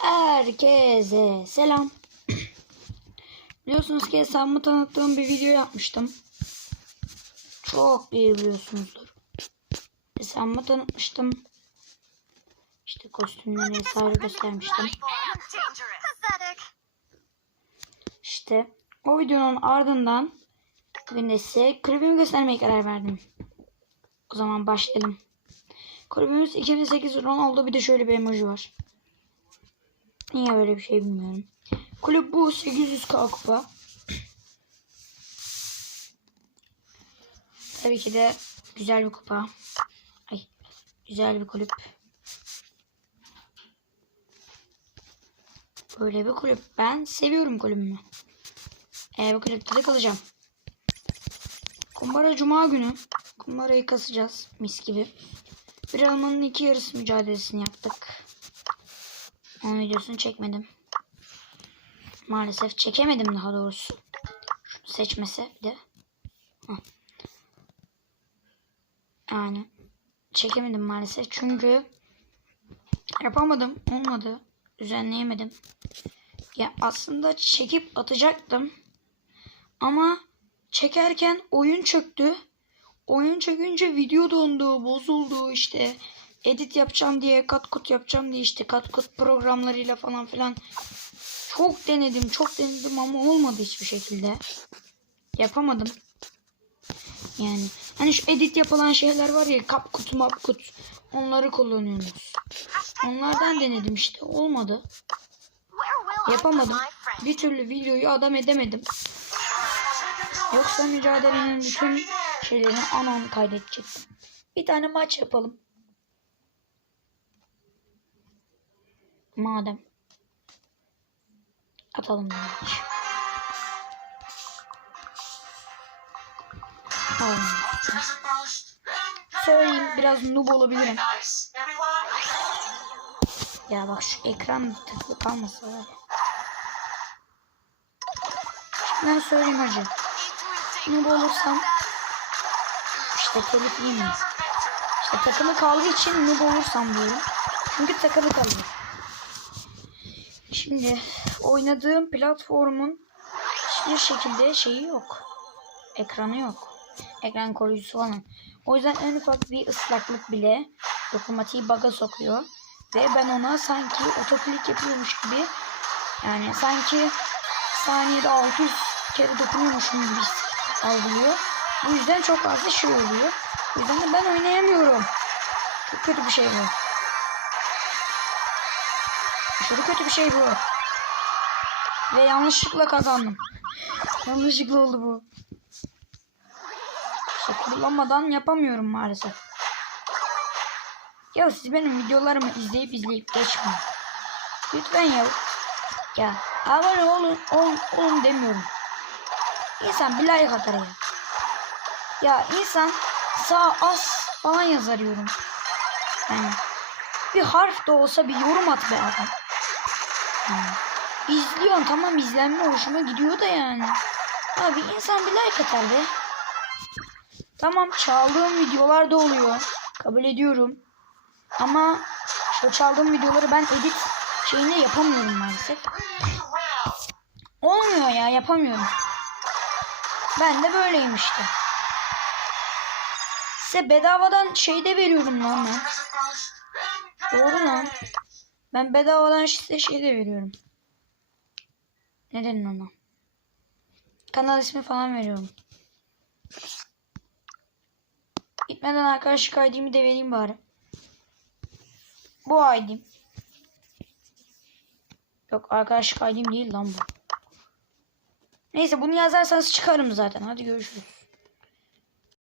Herkese selam. Biliyorsunuz ki hesabımı tanıttığım bir video yapmıştım. Çok iyi biliyorsunuzdur. Hesabımı tanıtmıştım. İşte kostümlerini vesaire göstermiştim. İşte o videonun ardından bugün de size kulübümü göstermeye karar verdim. O zaman başlayalım. Kulübümüz 2008 Ronaldo bir de şöyle bir emoji var. Niye böyle bir şey bilmiyorum. Kulüp bu 800k kupa. Tabii ki de güzel bir kupa. Ay, güzel bir kulüp. Böyle bir kulüp. Ben seviyorum kulübümü. Ee, bu kulüpte de kalacağım. Kumbara Cuma günü. Kumbarayı kasacağız. Mis gibi. Bir almanın iki yarısı mücadelesini yaptık. Onun videosunu çekmedim. Maalesef çekemedim daha doğrusu. Seçmese de. Yani çekemedim maalesef çünkü yapamadım olmadı düzenleyemedim. Ya aslında çekip atacaktım ama çekerken oyun çöktü. Oyun çökünce video dondu, bozuldu işte. Edit yapacağım diye, kat kut yapacağım diye işte kat kut programlarıyla falan filan. Çok denedim, çok denedim ama olmadı hiçbir şekilde. Yapamadım. Yani hani şu edit yapılan şeyler var ya kap kut map kut onları kullanıyoruz. Onlardan denedim işte olmadı. Yapamadım. Bir türlü videoyu adam edemedim. Yoksa mücadelenin bütün şeylerini anan kaydedecektim. Bir tane maç yapalım. Madem. Atalım maç. Atalım. Söyleyeyim biraz noob olabilirim. Ya bak şu ekran tıklı kalmasa var. Ben söyleyeyim hacı. Noob olursam işte telif yemeyeyim. İşte takılı kaldığı için noob olursam diyorum. Çünkü takılı kalıyor. Şimdi oynadığım platformun hiçbir şekilde şeyi yok. Ekranı yok. Ekran koruyucusu falan. O yüzden en ufak bir ıslaklık bile dokunmatiği baga sokuyor. Ve ben ona sanki otoklik yapıyormuş gibi yani sanki saniyede 600 kere dokunuyormuşum gibi algılıyor. Bu yüzden çok fazla şey oluyor. O yüzden de ben oynayamıyorum. Çok kötü bir şey bu. Aşırı kötü bir şey bu. Ve yanlışlıkla kazandım. Yanlışlıkla oldu bu. İşte kullanmadan yapamıyorum maalesef. Ya siz benim videolarımı izleyip izleyip geçmeyin. Lütfen ya. Ya abone olun, olun, olun demiyorum. İnsan bir like atar ya. Ya insan sağ az falan yazarıyorum. Yani bir harf de olsa bir yorum at be adam. Yani, izliyorsun tamam izlenme hoşuma gidiyor da yani. Abi insan bir like atar be. Tamam çaldığım videolar da oluyor. Kabul ediyorum. Ama şu çaldığım videoları ben edit şeyini yapamıyorum maalesef. Olmuyor ya yapamıyorum. Ben de böyleyim işte. Size bedavadan şey de veriyorum lan ben. Doğru lan. Ben bedavadan size şey de veriyorum. Ne dedin ona? Kanal ismi falan veriyorum. Gitmeden arkadaşlık ID'mi de vereyim bari. Bu ID'm. Yok arkadaşlık ID'm değil lan bu. Neyse bunu yazarsanız çıkarım zaten. Hadi görüşürüz.